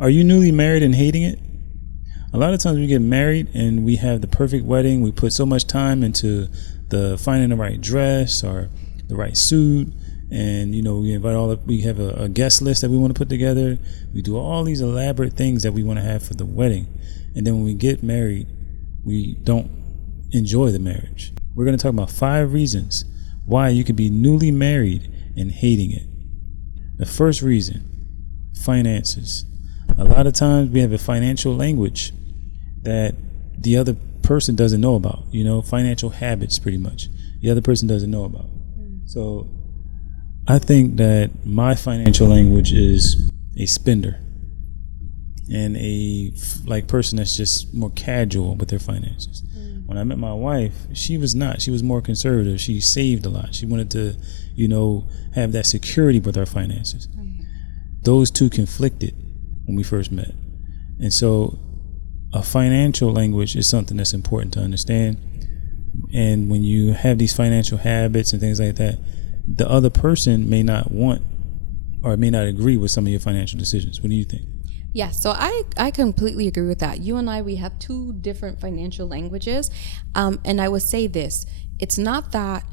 Are you newly married and hating it? A lot of times we get married and we have the perfect wedding. We put so much time into the finding the right dress or the right suit, and we invite we have a guest list that we want to put together. We do all these elaborate things that we want to have for the wedding, and then when we get married, we don't enjoy the marriage. We're going to talk about 5 reasons why you could be newly married and hating it. The first reason, finances. A lot of times we have a financial language that the other person doesn't know about, financial habits pretty much. The other person doesn't know about. So I think that my financial language is a spender and a person that's just more casual with their finances. When I met my wife, she was not. She was more conservative. She saved a lot. She wanted to, have that security with our finances. Those two conflicted when we first met. And so a financial language is something that's important to understand. And when you have these financial habits and things like that, the other person may not want or may not agree with some of your financial decisions. What do you think? Yeah, so I completely agree with that. You and I, we have 2 different financial languages. And I would say this, it's not that,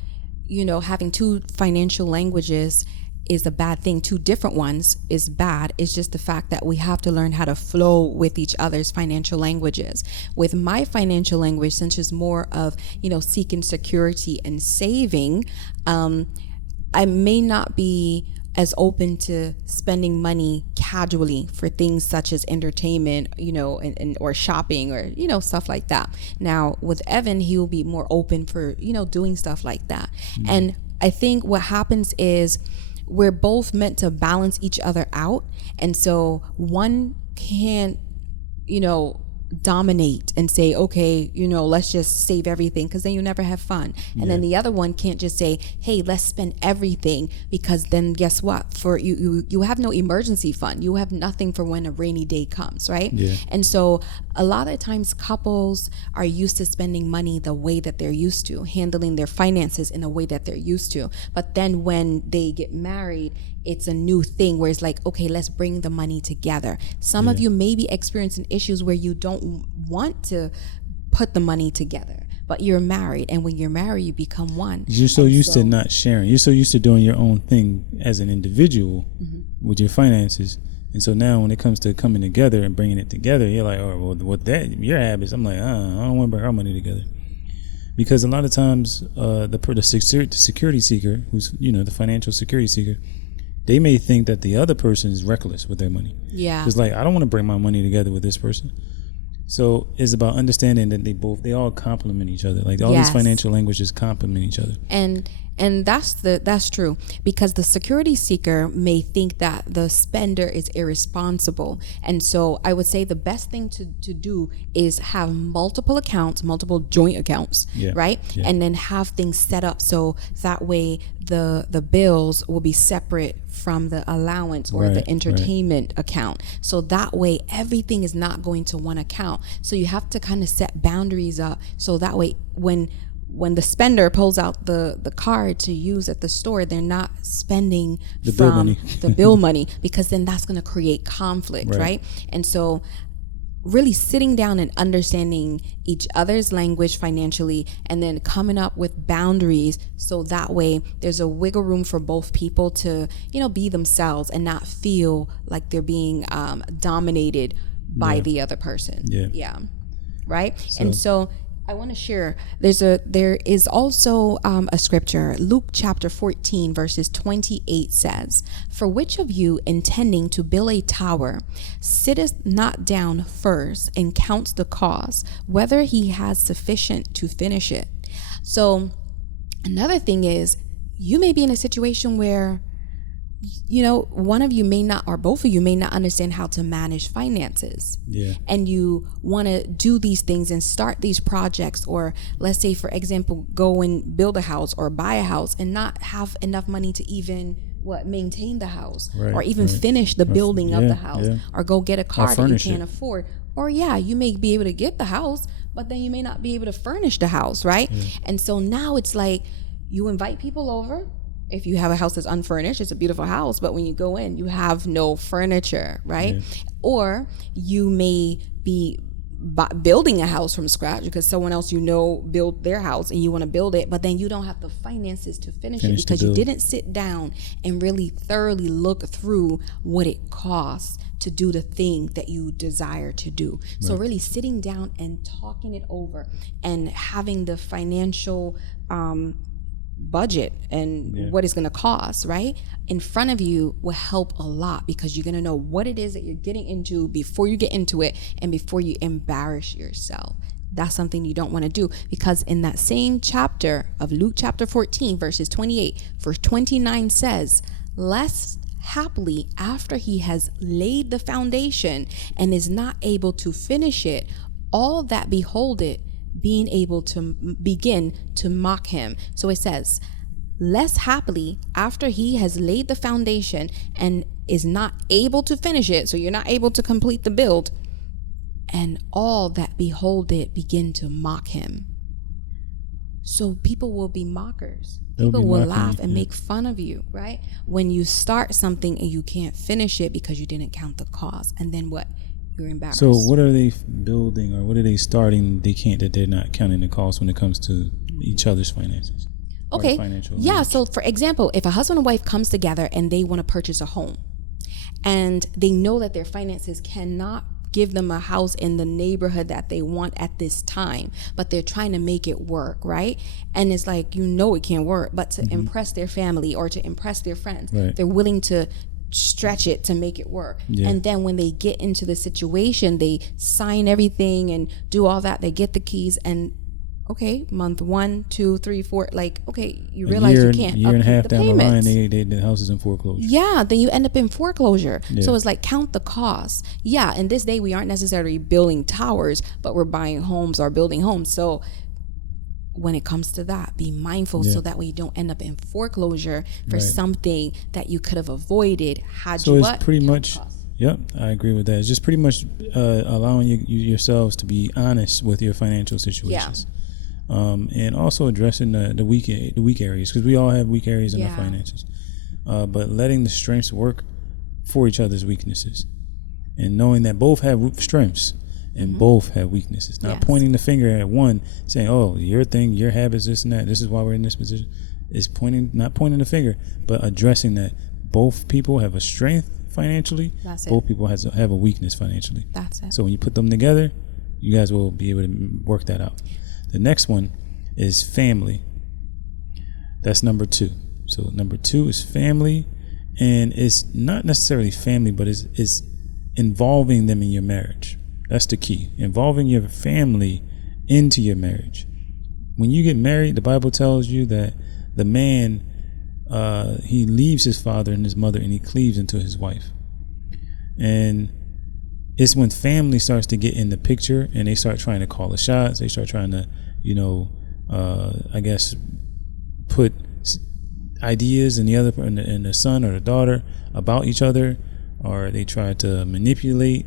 having 2 financial languages is a bad thing. 2 different ones is bad. It's just the fact that we have to learn how to flow with each other's financial languages. With my financial language, since it's more of, seeking security and saving, I may not be as open to spending money casually for things such as entertainment, or shopping or, stuff like that. Now with Evan, he will be more open for, doing stuff like that. And I think what happens is we're both meant to balance each other out. And so one can't, dominate and say, okay, let's just save everything, because then you never have fun. And then the other one can't just say, hey, let's spend everything, because then guess what? For you have no emergency fund. You have nothing for when a rainy day comes, right? Yeah. And so a lot of times couples are used to spending money the way that they're used to, handling their finances in a way that they're used to. But then when they get married, it's a new thing where it's like, okay, let's bring the money together. Some of you may be experiencing issues where you don't want to put the money together, but you're married, and when you're married, you become one. You're so used to not sharing. You're so used to doing your own thing as an individual with your finances. And so now when it comes to coming together and bringing it together, you're like, oh, well, with that, your habits, I'm like, I don't want to bring our money together. Because a lot of times the security seeker, who's, the financial security seeker, they may think that the other person is reckless with their money. Yeah. It's like, I don't want to bring my money together with this person. So it's about understanding that they all complement each other. Like all these financial languages complement each other. And that's true, because the security seeker may think that the spender is irresponsible. And so I would say the best thing to do is have multiple accounts, multiple joint accounts, right? Yeah. And then have things set up so that way the bills will be separate from the allowance or the entertainment account. So that way everything is not going to one account. So you have to kind of set boundaries up so that way when the spender pulls out the card to use at the store, they're not spending the bill money, because then that's going to create conflict, right? And so really sitting down and understanding each other's language financially, and then coming up with boundaries so that way there's a wiggle room for both people to, be themselves and not feel like they're being dominated by the other person. Yeah. Right? And so I want to share, there is also a scripture, Luke chapter 14 verses 28 says, "For which of you intending to build a tower sitteth not down first and counts the cost, whether he has sufficient to finish it?" So another thing is, you may be in a situation where one of you may not, or both of you may not understand how to manage finances. Yeah. And you want to do these things and start these projects, or let's say, for example, go and build a house or buy a house and not have enough money to even maintain the house, or even finish the building of the house, or go get a car that you can't afford. Or you may be able to get the house, but then you may not be able to furnish the house, right? Yeah. And so now it's like you invite people over, If you have a house that's unfurnished, it's a beautiful house, but when you go in, you have no furniture, right? Yeah. Or you may be building a house from scratch because someone else built their house and you want to build it, but then you don't have the finances to finish it because you didn't sit down and really thoroughly look through what it costs to do the thing that you desire to do. Right. So really sitting down and talking it over and having the financial budget and what it's going to cost right in front of you will help a lot, because you're going to know what it is that you're getting into before you get into it and before you embarrass yourself. That's something you don't want to do, because in that same chapter of Luke chapter 14 verses 28, verse 29 says, lest haply after he has laid the foundation and is not able to finish it, all that behold it being able to begin to mock him. So it says, less happily after he has laid the foundation and is not able to finish it, so you're not able to complete the build, and all that behold it begin to mock him. So people will be mockers. People will laugh and make fun of you, right? When you start something and you can't finish it because you didn't count the cost, and then what? You're embarrassed. So what are they building, or what are they starting? That they're not counting the cost when it comes to each other's finances. Okay. Yeah. So for example, if a husband and wife comes together and they want to purchase a home, and they know that their finances cannot give them a house in the neighborhood that they want at this time, but they're trying to make it work, right? And it's like, it can't work, but to impress their family or to impress their friends, they're willing to stretch it to make it work. And then when they get into the situation, they sign everything and do all that, they get the keys, and okay, month 1, 2, 3, 4, like, okay, you realize you can't year and a half the down payments. the line, the house is in foreclosure. Yeah, then you end up in foreclosure. So it's like, count the cost. Yeah, in this day we aren't necessarily building towers, but we're buying homes or building homes. So when it comes to that, be mindful so that way you don't end up in foreclosure for something that you could have avoided had so you it's pretty much Yep, I agree with that. It's just pretty much allowing yourselves to be honest with your financial situations. And also addressing the weak areas, because we all have weak areas in our finances, but letting the strengths work for each other's weaknesses, and knowing that both have strengths and both have weaknesses. Not pointing the finger at one, saying, "Oh, your thing, your habits, this and that. This is why we're in this position." Is not pointing the finger, but addressing that both people have a strength financially. That's both people have a weakness financially. That's it. So when you put them together, you guys will be able to work that out. The next one is family. That's number 2. So number 2 is family, and it's not necessarily family, but it's involving them in your marriage. That's the key. Involving your family into your marriage. When you get married, the Bible tells you that the man, he leaves his father and his mother and he cleaves into his wife. And it's when family starts to get in the picture and they start trying to call the shots. They start trying to, I guess, put ideas in the son or the daughter about each other, or they try to manipulate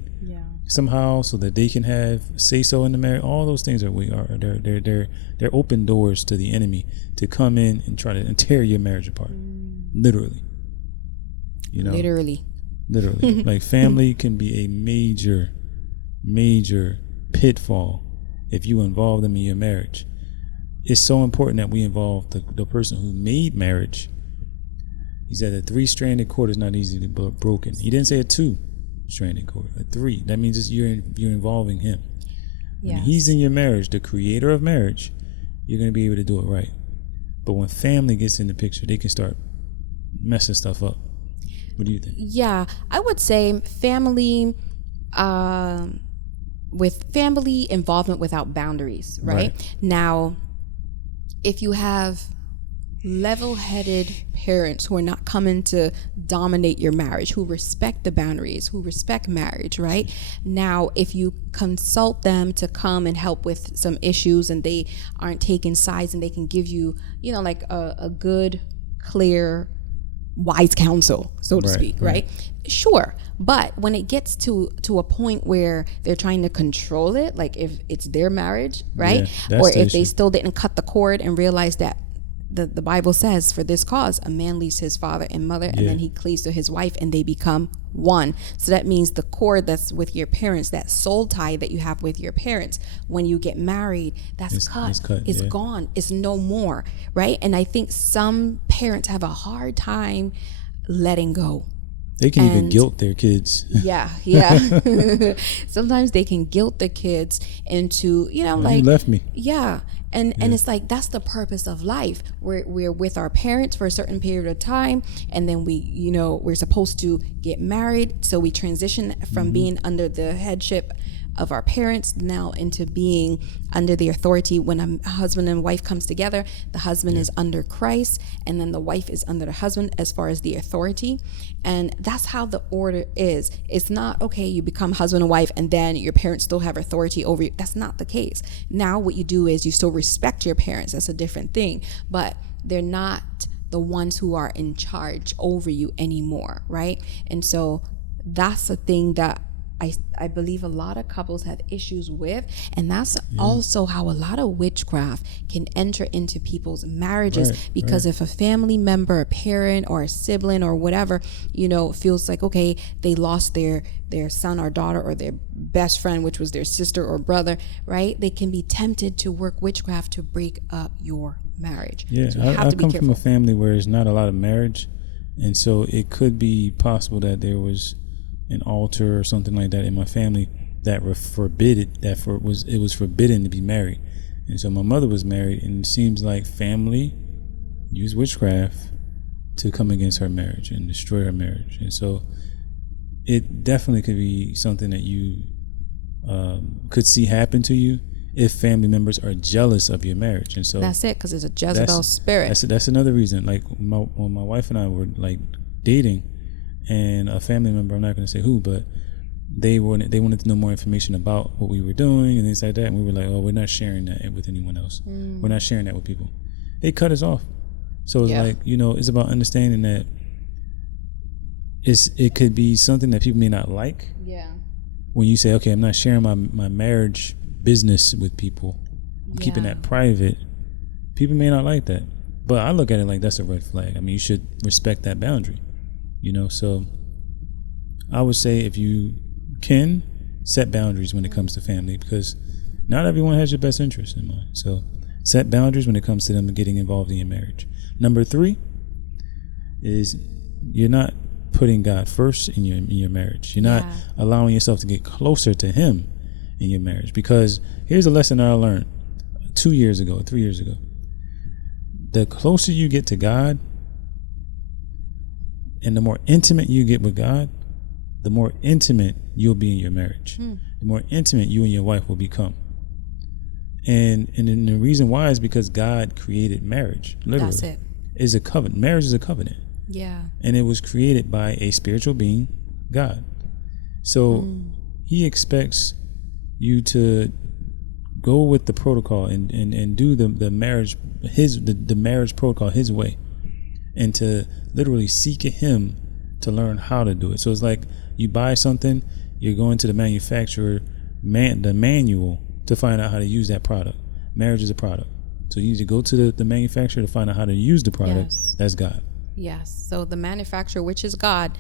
somehow so that they can have say so in the marriage. All those things they're open doors to the enemy to come in and try to tear your marriage apart. Literally. Literally. Like, family can be a major pitfall if you involve them in your marriage. It's so important that we involve the person who made marriage. He said a 3-stranded cord is not easily broken. He didn't say a 2-stranded cord, a 3. That means you're involving him. When he's in your marriage, the creator of marriage, you're going to be able to do it right. But when family gets in the picture, they can start messing stuff up. What do you think? Yeah, I would say family, with family involvement without boundaries, right? Now, if you have level-headed parents who are not coming to dominate your marriage, who respect the boundaries, who respect marriage, right? Now, if you consult them to come and help with some issues and they aren't taking sides and they can give you, like a good, clear, wise counsel, so to speak, right? Sure. But when it gets to a point where they're trying to control it, like if it's their marriage, right? Or if they still didn't cut the cord and realize that the Bible says, for this cause, a man leaves his father and mother, and then he cleaves to his wife, and they become one. So that means the cord that's with your parents, that soul tie that you have with your parents, when you get married, it's gone. It's no more, right? And I think some parents have a hard time letting go. They can even guilt their kids. Yeah. Sometimes they can guilt their kids into, like, you left me. Yeah. And it's like, that's the purpose of life. We're with our parents for a certain period of time, and then we're supposed to get married. So we transition from being under the headship of our parents now into being under the authority. When a husband and wife comes together, the husband is under Christ, and then the wife is under the husband as far as the authority. And that's how the order is. It's not, okay, you become husband and wife and then your parents still have authority over you. That's not the case. Now what you do is you still respect your parents. That's a different thing, but they're not the ones who are in charge over you anymore, right? And so that's the thing that I believe a lot of couples have issues with, and that's also how a lot of witchcraft can enter into people's marriages, because if a family member, a parent or a sibling or whatever, feels like, okay, they lost their son or daughter or their best friend, which was their sister or brother, right? They can be tempted to work witchcraft to break up your marriage. Yeah, so I come from a family where there's not a lot of marriage, and so it could be possible that there was an altar or something like that in my family that it was forbidden to be married. And so my mother was married, and it seems like family used witchcraft to come against her marriage and destroy her marriage. And so it definitely could be something that you could see happen to you if family members are jealous of your marriage. And so that's it, because it's a Jezebel spirit. That's another reason. Like when my wife and I were like dating, and a family member, I'm not going to say who, but they wanted to know more information about what we were doing and things like that. And we were like, oh, we're not sharing that with anyone else. We're not sharing that with people. They cut us off. So it's like, it's about understanding that it could be something that people may not like. Yeah. When you say, okay, I'm not sharing my marriage business with people, I'm keeping that private, people may not like that. But I look at it like that's a red flag. I mean, you should respect that boundary. So I would say if you can, set boundaries when it comes to family, because not everyone has your best interest in mind. So set boundaries when it comes to them getting involved in your marriage. Number 3 is you're not putting God first in your marriage. You're not allowing yourself to get closer to Him in your marriage. Because here's a lesson that I learned 3 years ago. The closer you get to God, and the more intimate you get with God, the more intimate you'll be in your marriage. The more intimate you and your wife will become. And then the reason why is because God created marriage. Literally. That's it. It's a covenant. Marriage is a covenant. Yeah. And it was created by a spiritual being, God. So He expects you to go with the protocol and do the marriage the marriage protocol His way, and to literally seek Him to learn how to do it. So it's like you buy something, you're going to the manufacturer, the manual, to find out how to use that product. Marriage is a product. So you need to go to the manufacturer to find out how to use the product. Yes. That's God. Yes. So the manufacturer, which is God,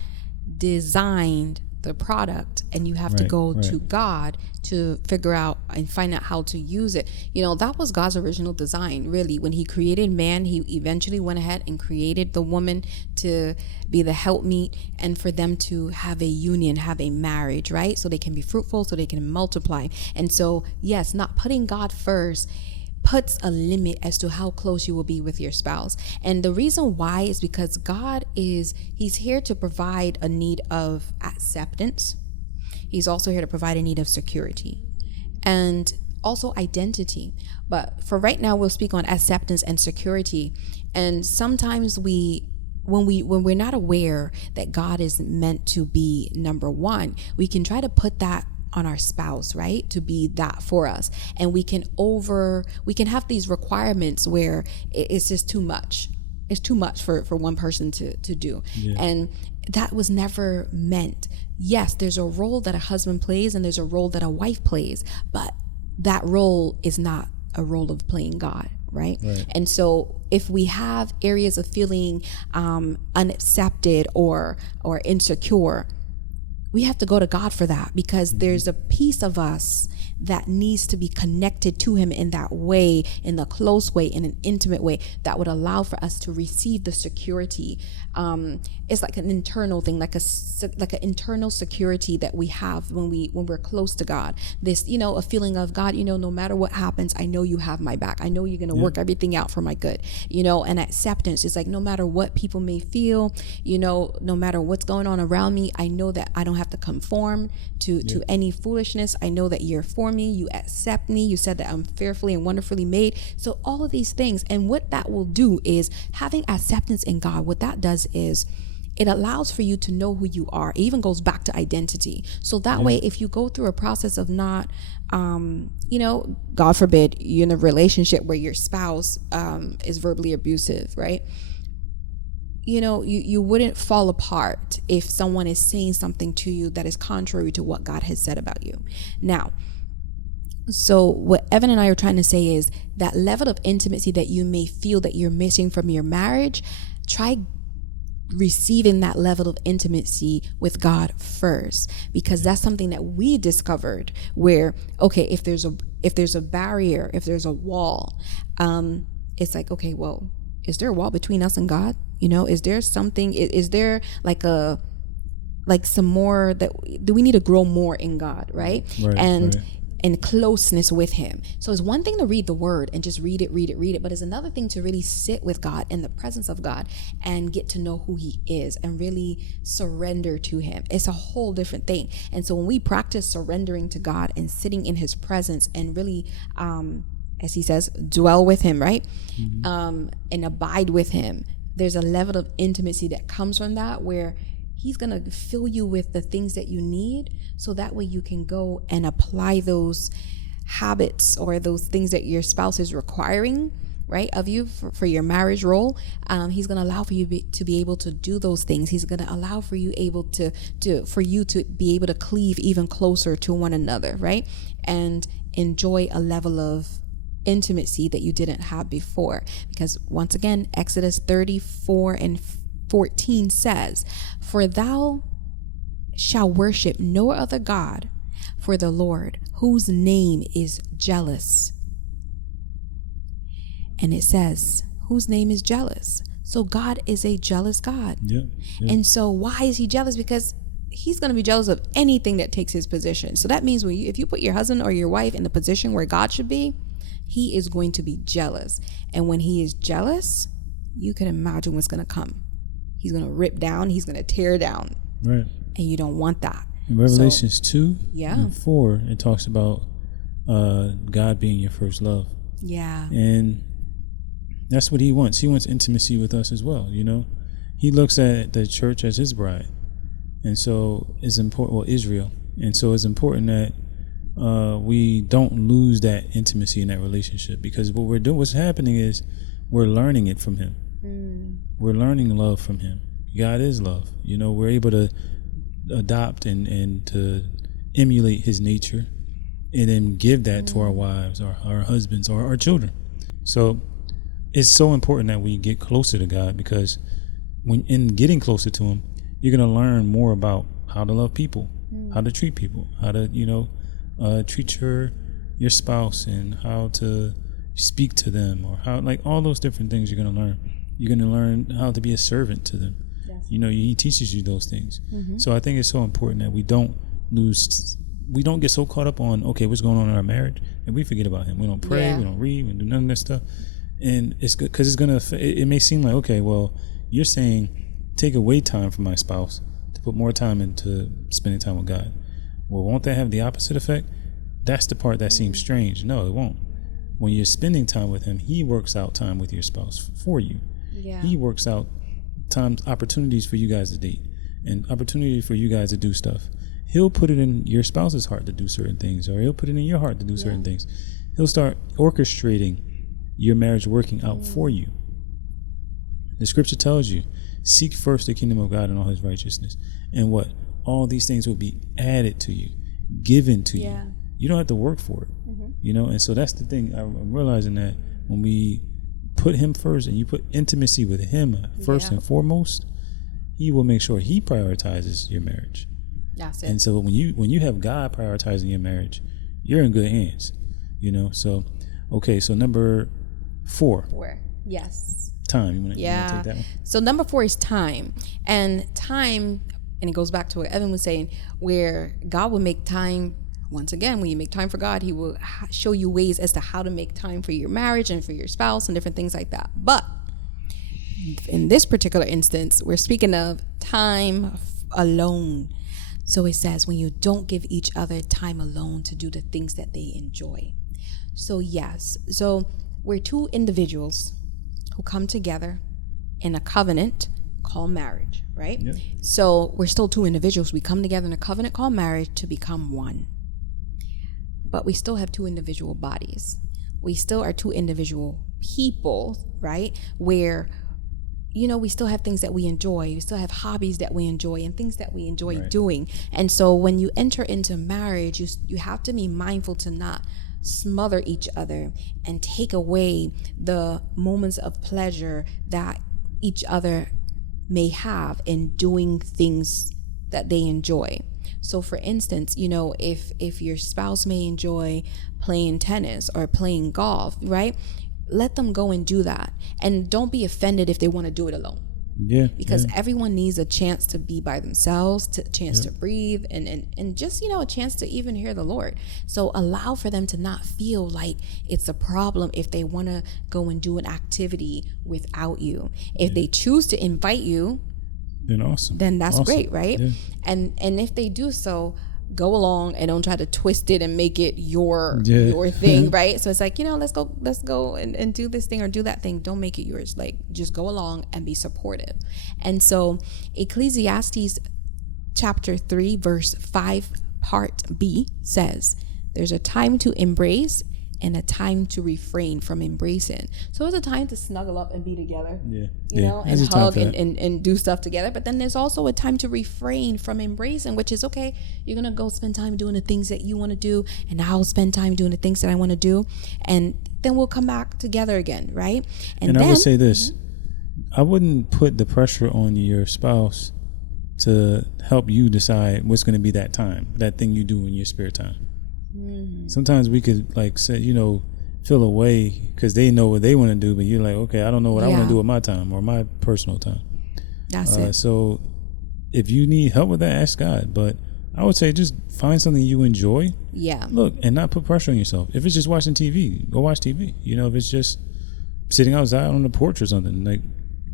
designed the product, and you have to go to God to figure out and find out how to use it. That was God's original design, really. When He created man, He eventually went ahead and created the woman to be the helpmeet, and for them to have a union, have a marriage, right? So they can be fruitful, so they can multiply. And so, yes, not putting God first puts a limit as to how close you will be with your spouse. And the reason why is because He's here to provide a need of acceptance. He's also here to provide a need of security and also identity. But for right now, we'll speak on acceptance and security. And sometimes when we're not aware that God is meant to be number one, we can try to put that on our spouse, right, to be that for us, and we can have these requirements where it's just too much. It's too much for one person to do. And that was never meant. Yes, there's a role that a husband plays and there's a role that a wife plays, but that role is not a role of playing God, right? Right. And so if we have areas of feeling unaccepted or insecure, we have to go to God for that, because there's a piece of us that needs to be connected to him in that way, in the close way, in an intimate way that would allow for us to receive the security. It's like an internal thing, like an internal security that we have when we're close to God. This, a feeling of, God, no matter what happens, I know you have my back. I know you're going to work everything out for my good, and acceptance is like, no matter what people may feel, no matter what's going on around me, I know that I don't have to conform to any foolishness. I know that you're for me. You accept me. You said that I'm fearfully and wonderfully made. So all of these things, and what that will do is having acceptance in God. What that does is it allows for you to know who you are. It even goes back to identity. So that way, if you go through a process of not, God forbid, you're in a relationship where your spouse is verbally abusive, right? You wouldn't fall apart if someone is saying something to you that is contrary to what God has said about you. Now, so what Evan and I are trying to say is that level of intimacy that you may feel that you're missing from your marriage, try receiving that level of intimacy with God first, because that's something that we discovered where, okay, if there's a barrier, if there's a wall, it's like, okay, well, is there a wall between us and God? Is there something, is there like some more that, do we need to grow more in God, right? And closeness with him. So it's one thing to read the word and just read it, but it's another thing to really sit with God in the presence of God and get to know who he is and really surrender to him. It's a whole different thing. And so when we practice surrendering to God and sitting in his presence and really, as he says, dwell with him, right? And abide with him, there's a level of intimacy that comes from that where he's going to fill you with the things that you need, so that way you can go and apply those habits or those things that your spouse is requiring, right, of you for your marriage role. He's going to allow for you to be able to do those things. He's going to allow for you for you to be able to cleave even closer to one another, right, and enjoy a level of intimacy that you didn't have before. Because once again, Exodus 34:14 says, "For thou shalt worship no other God, for the Lord, whose name is jealous." And it says, whose name is jealous. So God is a jealous God. And so why is he jealous? Because he's going to be jealous of anything that takes his position. So that means if you put your husband or your wife in the position where God should be, he is going to be jealous. And when he is jealous, you can imagine what's going to come. He's going to rip down. He's going to tear down. Right. And you don't want that. In Revelations 2 and 4, it talks about God being your first love. Yeah. And that's what he wants. He wants intimacy with us as well, He looks at the church as his bride. And so it's important, Israel. And so it's important that we don't lose that intimacy in that relationship, because what's happening is we're learning it from him. We're learning love from him. God is love. We're able to adopt and to emulate his nature and then give that to our wives or our husbands or our children. So it's so important that we get closer to God, because when in getting closer to him, you're going to learn more about how to love people, how to treat people, how to, treat your spouse, and how to speak to them, or how, like, all those different things you're going to learn. You're going to learn how to be a servant to them. Yes. He teaches you those things. So I think it's so important that we don't get so caught up on, okay, what's going on in our marriage, and we forget about him. We don't pray, we don't read, we don't do none of that stuff. And it's good because it may seem like, okay, well, you're saying take away time from my spouse to put more time into spending time with God. Well, won't that have the opposite effect? That's the part that seems strange. No, it won't. When you're spending time with him, he works out time with your spouse for you. Yeah. He works out opportunities for you guys to date and opportunities for you guys to do stuff. He'll put it in your spouse's heart to do certain things, or he'll put it in your heart to do certain things. He'll start orchestrating your marriage working out for you. The scripture tells you, seek first the kingdom of God and all his righteousness. And what? All these things will be added to you, given to you. You don't have to work for it. And so that's the thing. I'm realizing that when we put him first and you put intimacy with him first and foremost, he will make sure he prioritizes your marriage. That's it. And so when you have God prioritizing your marriage, you're in good hands. So okay, so number 4. Yes. Time. You want to take that one? So number 4 is time. And time, and it goes back to what Evan was saying, where God will make time. Once again, when you make time for God, he will show you ways as to how to make time for your marriage and for your spouse and different things like that. But in this particular instance, we're speaking of time alone. So it says when you don't give each other time alone to do the things that they enjoy. So yes, so we're 2 individuals who come together in a covenant called marriage, right? Yep. So we're still 2 individuals. We come together in a covenant called marriage to become one. But we still have 2 individual bodies. We still are 2 individual people, right? Where, we still have things that we enjoy. We still have hobbies that we enjoy and things that we enjoy doing. And so when you enter into marriage, you have to be mindful to not smother each other and take away the moments of pleasure that each other may have in doing things that they enjoy. So for instance, if your spouse may enjoy playing tennis or playing golf, right? Let them go and do that. And don't be offended if they want to do it alone. Yeah. Because everyone needs a chance to be by themselves, a chance to breathe, and just, a chance to even hear the Lord. So allow for them to not feel like it's a problem if they want to go and do an activity without you. If they choose to invite you, then awesome. Then that's awesome. great, right? Yeah. And if they do so, go along and don't try to twist it and make it your thing, right? So it's like, let's go and do this thing or do that thing. Don't make it yours. Like, just go along and be supportive. And so Ecclesiastes chapter 3 verse 5 part B says, there's a time to embrace and a time to refrain from embracing. So it's a time to snuggle up and be together, and hug and do stuff together. But then there's also a time to refrain from embracing, which is, okay, you're going to go spend time doing the things that you want to do, and I'll spend time doing the things that I want to do. And then we'll come back together again, right? And I would say this, I wouldn't put the pressure on your spouse to help you decide what's going to be that time, that thing you do in your spare time. Sometimes we could feel a way because they know what they want to do, but you're like, okay, I don't know what I want to do with my time or my personal time. That's it. So if you need help with that, ask God. But I would say just find something you enjoy. Yeah. Look, and not put pressure on yourself. If it's just watching TV, go watch TV. If it's just sitting outside on the porch or something, like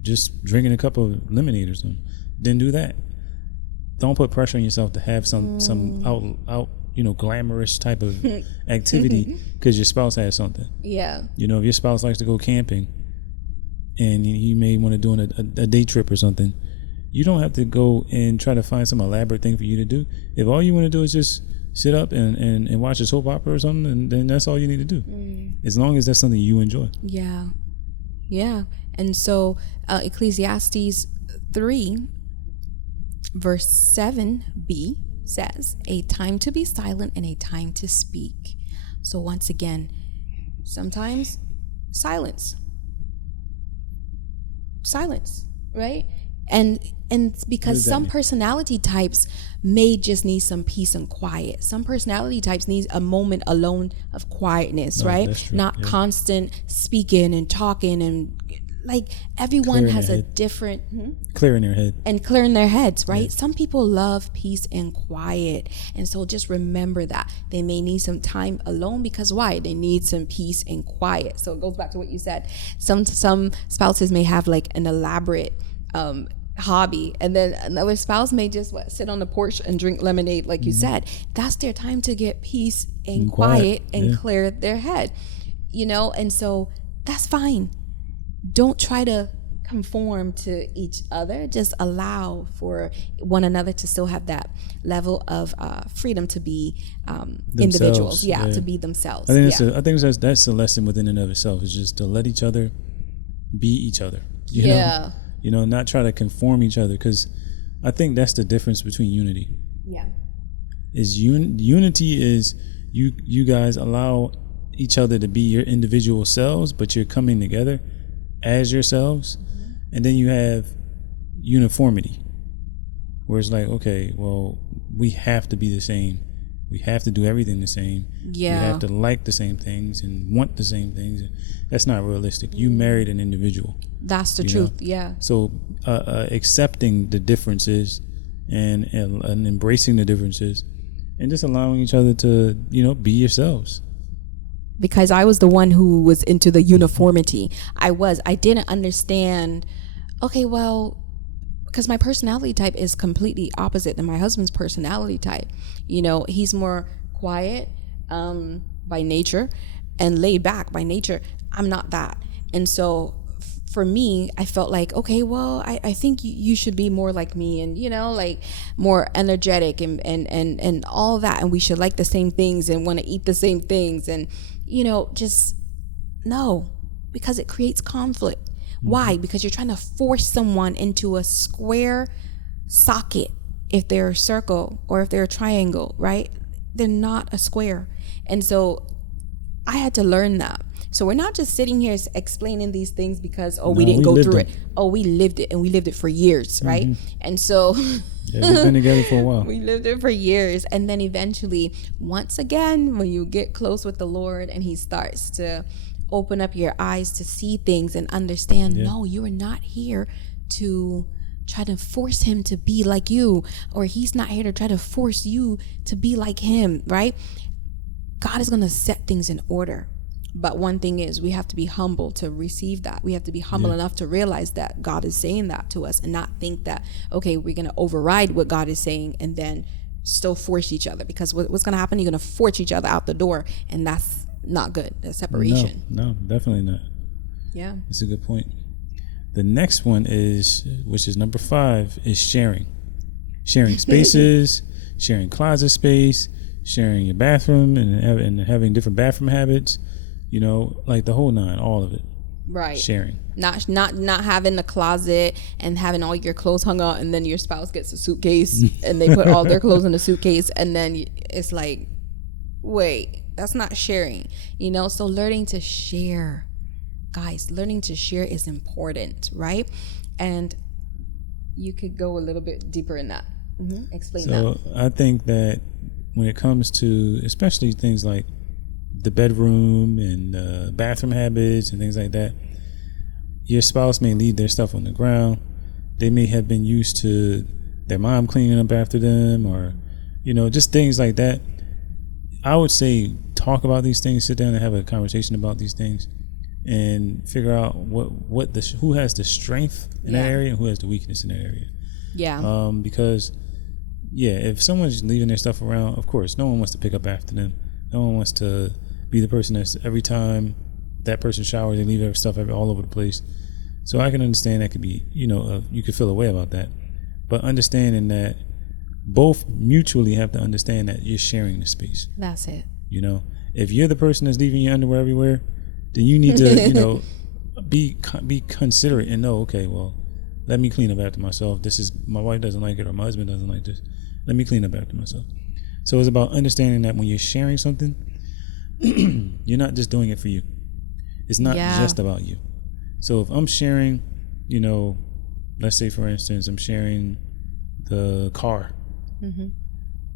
just drinking a cup of lemonade or something, then do that. Don't put pressure on yourself to have some out glamorous type of activity because your spouse has something. Yeah. If your spouse likes to go camping and you may want to do a day trip or something, you don't have to go and try to find some elaborate thing for you to do. If all you want to do is just sit up and watch a soap opera or something, then that's all you need to do. As long as that's something you enjoy. Yeah. Yeah. And so Ecclesiastes 3 verse 7b says, a time to be silent and a time to speak. So once again, sometimes silence, right? And because some personality types may just need some peace and quiet. Some personality types need a moment alone of quietness, right? That's true. Not constant speaking and talking, and like everyone has a different clearing their head and clearing their heads, right? Some people love peace and quiet, and so just remember that they may need some time alone because why? They need some peace and quiet. So it goes back to what you said. Some spouses may have like an elaborate hobby, and then another spouse may just sit on the porch and drink lemonade, like you said. That's their time to get peace and quiet and clear their head, and so that's fine. Don't try to conform to each other. Just allow for one another to still have that level of freedom to be individuals. To be themselves. I think that's a lesson within and of itself. Is just to let each other be each other. You know, not try to conform each other, because I think that's the difference between unity. Yeah. Is unity is you guys allow each other to be your individual selves, but you're coming together as yourselves. And then you have uniformity, where it's like, okay, well, we have to be the same. We have to do everything the same. Yeah. We have to like the same things and want the same things. That's not realistic. You married an individual. That's the truth. Yeah. So accepting the differences and embracing the differences and just allowing each other to, be yourselves. Because I was the one who was into the uniformity. I didn't understand, okay, well, because my personality type is completely opposite than my husband's personality type. He's more quiet by nature and laid back by nature. I'm not that. And so for me, I felt like, okay, well, I think you should be more like me and, like more energetic and all that. And we should like the same things and want to eat the same things. And, just no, because it creates conflict. Why? Because you're trying to force someone into a square socket if they're a circle or if they're a triangle, right? They're not a square. And so I had to learn that. So we're not just sitting here explaining these things because, we didn't go through it. We lived it, and we lived it for years, right? And so yeah, we've been together for a while. We lived it for years. And then eventually, once again, when you get close with the Lord and he starts to open up your eyes to see things and understand, no, you are not here to try to force him to be like you, or he's not here to try to force you to be like him, right? God is going to set things in order. But one thing is, we have to be humble to receive that. We have to be humble enough to realize that God is saying that to us and not think that, okay, we're going to override what God is saying and then still force each other. Because what's going to happen? You're going to force each other out the door, and that's not good. That's separation. No, definitely not. Yeah. That's a good point. The next one which is number 5, is sharing. Sharing spaces, sharing closet space, sharing your bathroom and having different bathroom habits. Like the whole 9, all of it. Right. Sharing. Not having a closet and having all your clothes hung out, and then your spouse gets a suitcase and they put all their clothes in a suitcase, and then it's like, wait, that's not sharing. So learning to share, guys, learning to share is important, right? And you could go a little bit deeper in that. Explain that. So I think that when it comes to especially things like the bedroom and bathroom habits and things like that, your spouse may leave their stuff on the ground. They may have been used to their mom cleaning up after them, or just things like that. I would say talk about these things, sit down and have a conversation about these things, and figure out who has the strength in that area and who has the weakness in that area. Yeah. Because if someone's leaving their stuff around, of course, no one wants to pick up after them. No one wants to be the person that's every time that person showers, they leave their stuff all over the place. So I can understand that could be, you could feel a way about that. But understanding that both mutually have to understand that you're sharing the space. That's it. If you're the person that's leaving your underwear everywhere, then you need to, be considerate and know, okay, well, let me clean up after myself. My wife doesn't like it, or my husband doesn't like this. Let me clean up after myself. So it's about understanding that when you're sharing something, you're not just doing it for you. It's not just about you. So if I'm sharing, let's say for instance, I'm sharing the car.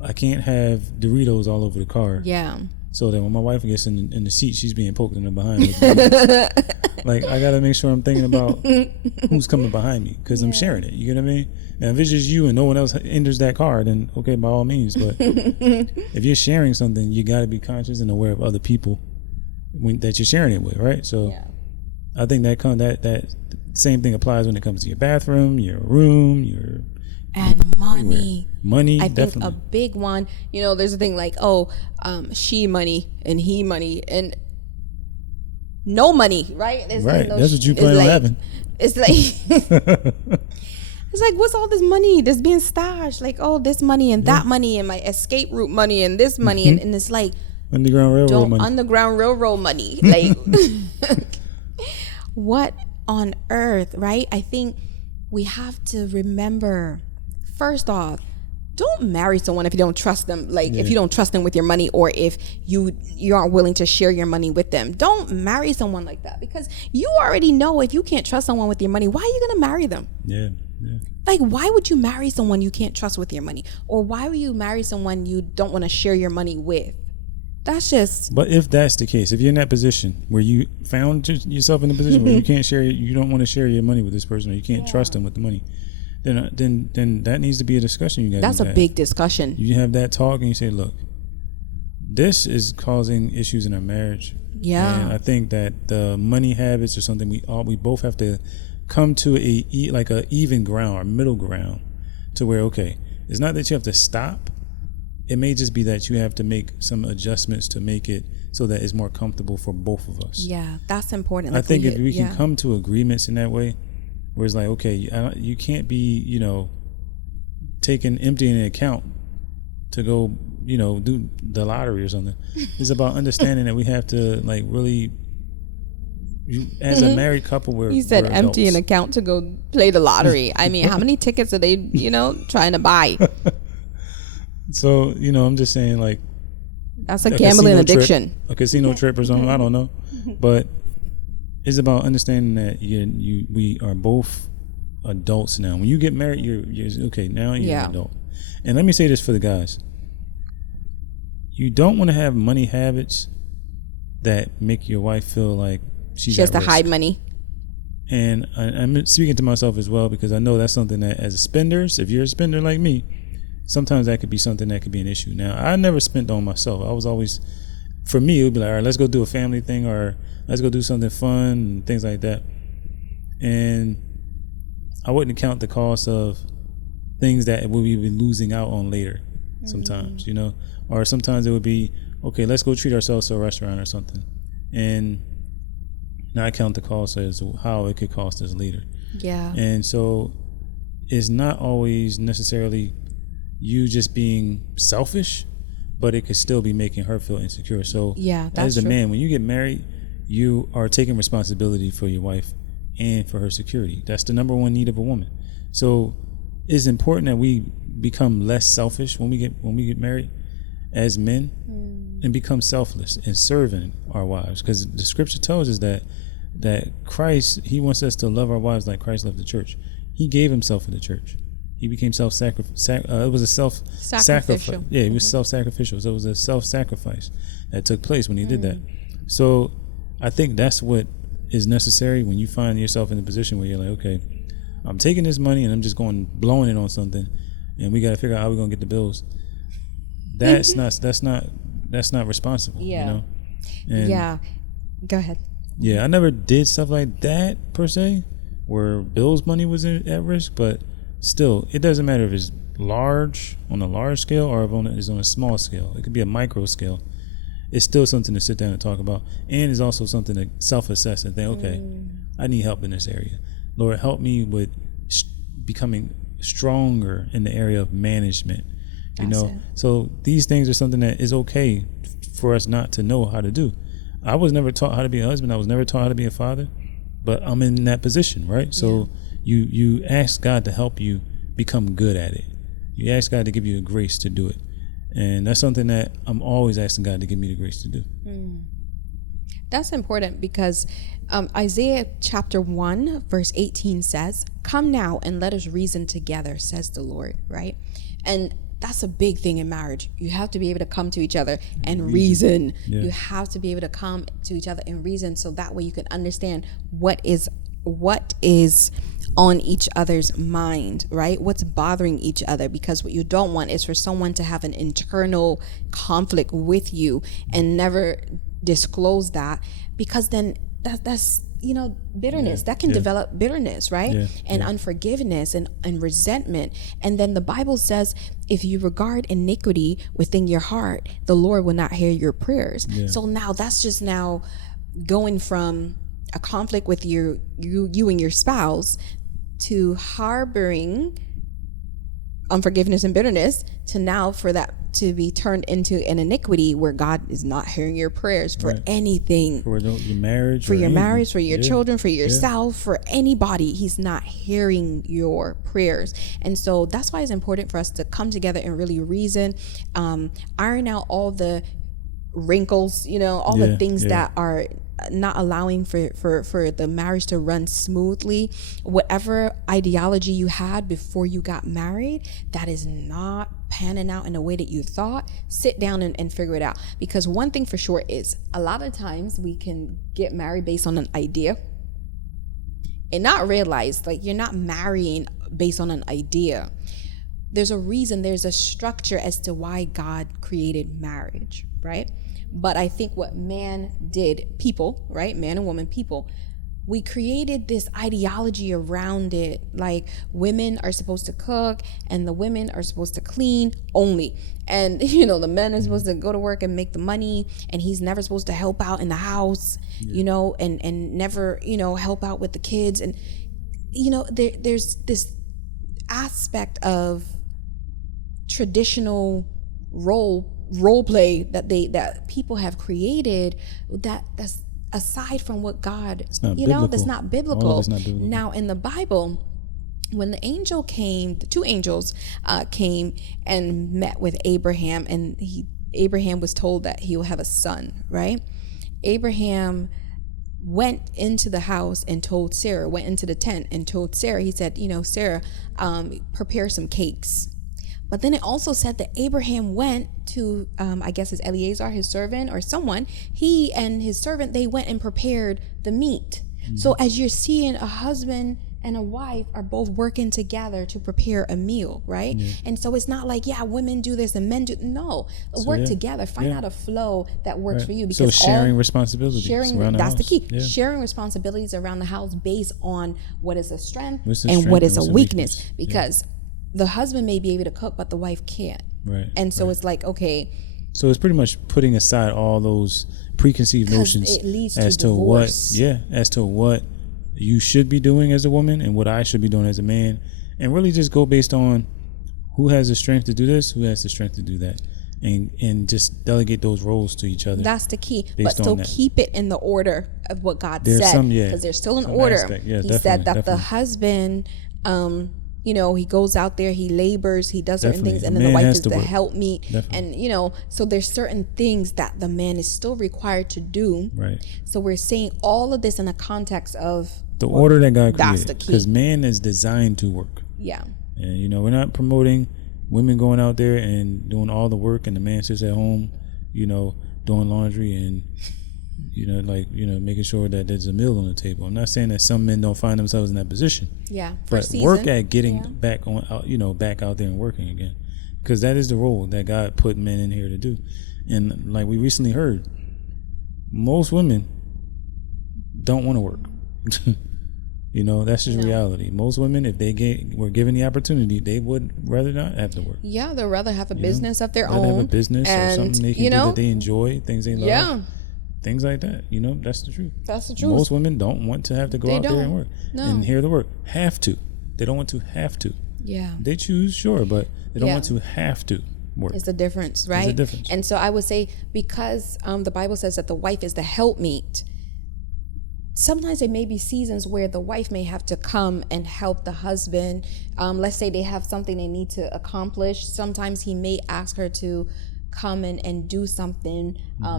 I can't have Doritos all over the car. Yeah. So that when my wife gets in the seat, she's being poked in the behind. Like, I got to make sure I'm thinking about who's coming behind me, because I'm sharing it. You get what I mean? Now, if it's just you and no one else enters that car, then okay, by all means. But if you're sharing something, you got to be conscious and aware of other people that you're sharing it with, right? So I think that same thing applies when it comes to your bathroom, your room, and money. Money, I definitely. think a big one, there's a thing like, she money and he money and no money, right? There's right. No, that's what you plan on having. It's like, it's like, what's all this money that's being stashed? Like, this money and that money and my escape route money and this money. And it's like, Underground Railroad money. Like, what on earth, right? I think we have to remember, first off, don't marry someone if you don't trust them. Like if Yeah. you don't trust them with your money, or if you aren't willing to share your money with them. Don't marry someone like that, because you already know if you can't trust someone with your money, why are you going to marry them? Yeah. Like, why would you marry someone you can't trust with your money? Or why would you marry someone you don't want to share your money with? That's just... But if that's the case, if you're in that position where you found yourself in a position where you can't share, you don't want to share your money with this person, or you can't trust them with the money, then that needs to be a discussion you guys. That's a have. big discussion. You have that talk and you say, look, this is causing issues in our marriage. Yeah. And I think that the money habits are something we both have to come to a even ground or middle ground, to where, okay, it's not that you have to stop. It may just be that you have to make some adjustments to make it so that it's more comfortable for both of us. Yeah, that's important. I think if we can come to agreements in that way, where it's like, okay, you can't be, emptying an account to go, do the lottery or something. It's about understanding that we have to really, as a married couple, you said empty an account to go play the lottery. I mean, how many tickets are they, trying to buy? So, I'm just saying, like, that's a gambling addiction. A casino trip or something, I don't know. But it's about understanding that we are both adults now. When you get married, you're okay, now you're an adult. And let me say this for the guys. You don't want to have money habits that make your wife feel like she has to hide money. And I'm speaking to myself as well, because I know that's something that, as spenders, if you're a spender like me, sometimes that could be something that could be an issue. Now, I never spent on myself. I was always, for me, it would be like, all right, let's go do a family thing, or let's go do something fun and things like that. And I wouldn't count the cost of things that we'll be losing out on later sometimes, or sometimes it would be, okay, let's go treat ourselves to a restaurant or something, and not count the cost as how it could cost us later. Yeah. And so it's not always necessarily you just being selfish, but it could still be making her feel insecure. So as a man, when you get married, you are taking responsibility for your wife and for her security. That's the number one need of a woman. So it's important that we become less selfish when we get married as men, and become selfless and serving our wives, because the scripture tells us that Christ, he wants us to love our wives like Christ loved the church. He gave himself for the church. He became self-sacrifice. It was a self-sacrifice. Yeah, it was self-sacrificial. So it was a self-sacrifice that took place when he did that. So I think that's what is necessary when you find yourself in a position where you're like, okay, I'm taking this money and I'm just blowing it on something, and we got to figure out how we're gonna get the bills. That's not responsible. Yeah. And Go ahead. Yeah, I never did stuff like that per se, where Bill's money was at risk, but still, it doesn't matter if it's large, on a large scale, or if it's on a small scale. It could be a micro scale. It's still something to sit down and talk about, and it's also something to self-assess and think, okay, I need help in this area. Lord, help me with becoming stronger in the area of management. So these things are something that is okay for us not to know how to do. I was never taught how to be a husband. I was never taught how to be a father, but I'm in that position, right? So you ask God to help you become good at it. You ask God to give you the grace to do it. And that's something that I'm always asking God to give me the grace to do. That's important, because Isaiah chapter 1 verse 18 says, "Come now and let us reason together, says the Lord," right? And that's a big thing in marriage. You have to be able to come to each other and reason. Yeah. You have to be able to come to each other and reason, so that way you can understand what is on each other's mind, right? What's bothering each other, because what you don't want is for someone to have an internal conflict with you and never disclose that, because then that's bitterness that can develop bitterness, right? And unforgiveness and resentment. And then the Bible says, if you regard iniquity within your heart, the Lord will not hear your prayers. So now that's just going from a conflict with you and your spouse to harboring unforgiveness and bitterness, to now for that to be turned into an iniquity where God is not hearing your prayers for anything. For your marriage. For your marriage, for your children, for yourself, for anybody. He's not hearing your prayers. And so that's why it's important for us to come together and really reason, iron out all the wrinkles, all the things that are not allowing for the marriage to run smoothly. Whatever ideology you had before you got married that is not panning out in the way that you thought, sit down and figure it out. Because one thing for sure is a lot of times we can get married based on an idea and not realize, like, you're not marrying based on an idea. There's a reason, there's a structure as to why God created marriage, right? But I think what man did, people, right? Man and woman, people, we created this ideology around it. Like, women are supposed to cook and the women are supposed to clean only. And, the men are supposed to go to work and make the money, and he's never supposed to help out in the house, and never, help out with the kids. And, there's this aspect of traditional role play that people have created that's aside from what God, that's not biblical. All of it's not biblical. Now in the Bible, when the two angels came and met with Abraham, and Abraham was told that he will have a son, right? Abraham went into the house and told Sarah, went into the tent and told Sarah, he said, Sarah, prepare some cakes. But then it also said that Abraham went to, I guess it's Eliezer, his servant, or someone. He and his servant, they went and prepared the meat. Mm-hmm. So as you're seeing, a husband and a wife are both working together to prepare a meal, right? Yeah. And so it's not like, women do this and men do. No, work together. Find out a flow that works for you. Because sharing responsibilities. That's the key. Yeah. Sharing responsibilities around the house based on what is a strength and what is a weakness. Because the husband may be able to cook, but the wife can't. Right. And so it's like, okay. So it's pretty much putting aside all those preconceived notions it leads as to divorce. As to what you should be doing as a woman and what I should be doing as a man, and really just go based on who has the strength to do this, who has the strength to do that, and just delegate those roles to each other. That's the key. But still keep it in the order of what God said, because there's still an order. He said that the husband, he goes out there, he labors, he does certain things, and then the wife is the helpmeet. And, so there's certain things that the man is still required to do. Right. So we're saying all of this in the context of the order that God created. That's the key. Because man is designed to work. Yeah. And, we're not promoting women going out there and doing all the work, and the man sits at home, doing laundry and, making sure that there's a meal on the table. I'm not saying that some men don't find themselves in that position. Yeah. But work at getting back on, back out there and working again, because that is the role that God put men in here to do. And like we recently heard, most women don't want to work. That's just reality. Most women, if they were given the opportunity, they would rather not have to work. Yeah, they'd rather have a business of their own. Have a business or something they can do that they enjoy, things they love. Yeah. Things like that, that's the truth. That's the truth. Most women don't want to have to go out there and work. No. And hear the word, have to. They don't want to have to. Yeah. They choose, sure, but they don't want to have to work. It's the difference, right? It's a difference. And so I would say, because the Bible says that the wife is the helpmeet, sometimes there may be seasons where the wife may have to come and help the husband. Let's say they have something they need to accomplish. Sometimes he may ask her to come and do something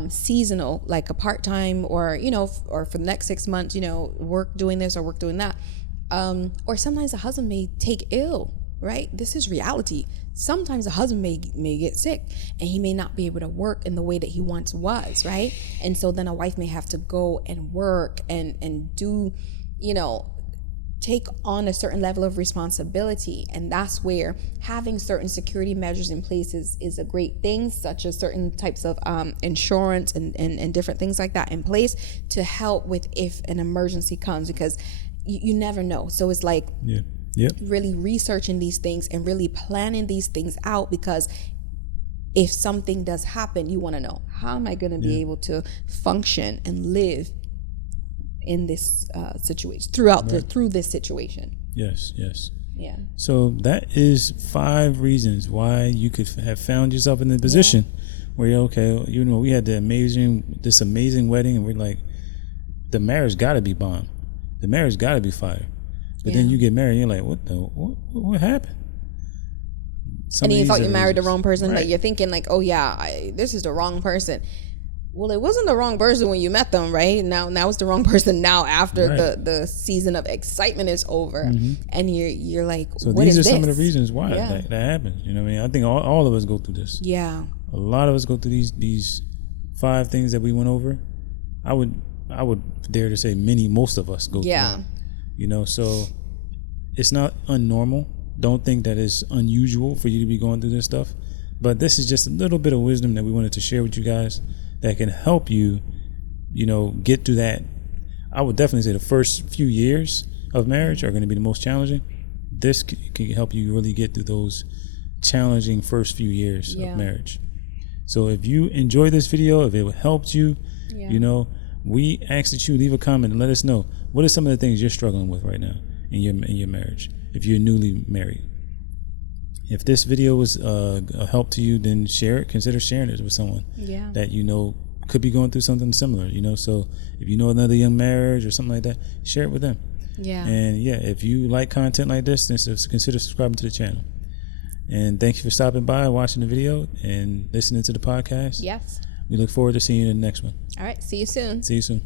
seasonal, like a part-time, or or for the next 6 months, work doing this or work doing that. Or sometimes the husband may take ill, right? This is reality. Sometimes the husband may get sick and he may not be able to work in the way that he once was, right? And so then a wife may have to go and work and do, take on a certain level of responsibility. And that's where having certain security measures in place is a great thing, such as certain types of insurance and different things like that in place to help with if an emergency comes, because you never know. So it's like really researching these things and really planning these things out, because if something does happen, you want to know, how am I going to be able to function and live in this situation through this situation. Yes. Yeah. So that is 5 reasons why you could have found yourself in the position where you're okay. We had this amazing wedding, and we're like, the marriage got to be bomb, the marriage got to be fire. But then you get married, and you're like, what happened? And you thought you married the reasons. wrong person. Right. Like you're thinking, like, oh yeah, this is the wrong person. Well, it wasn't the wrong person when you met them, right? Now it's the wrong person now after the season of excitement is over, and you're like, So what these is are some of this? the reasons why that happens. You know what I mean? I think all of us go through this. Yeah. A lot of us go through these 5 things that we went over. I would dare to say most of us go through it. So it's not unnormal. Don't think that it's unusual for you to be going through this stuff. But this is just a little bit of wisdom that we wanted to share with you guys that can help you, get through that. I would definitely say the first few years of marriage are going to be the most challenging. This can help you really get through those challenging first few years of marriage. So if you enjoyed this video, if it helped you, we ask that you leave a comment and let us know what are some of the things you're struggling with right now in your marriage. If you're newly married, if this video was a help to you, then share it. Consider sharing it with someone that could be going through something similar. So if you know another young marriage or something like that, share it with them. Yeah. And if you like content like this, then consider subscribing to the channel. And thank you for stopping by, watching the video, and listening to the podcast. Yes. We look forward to seeing you in the next one. All right. See you soon. See you soon.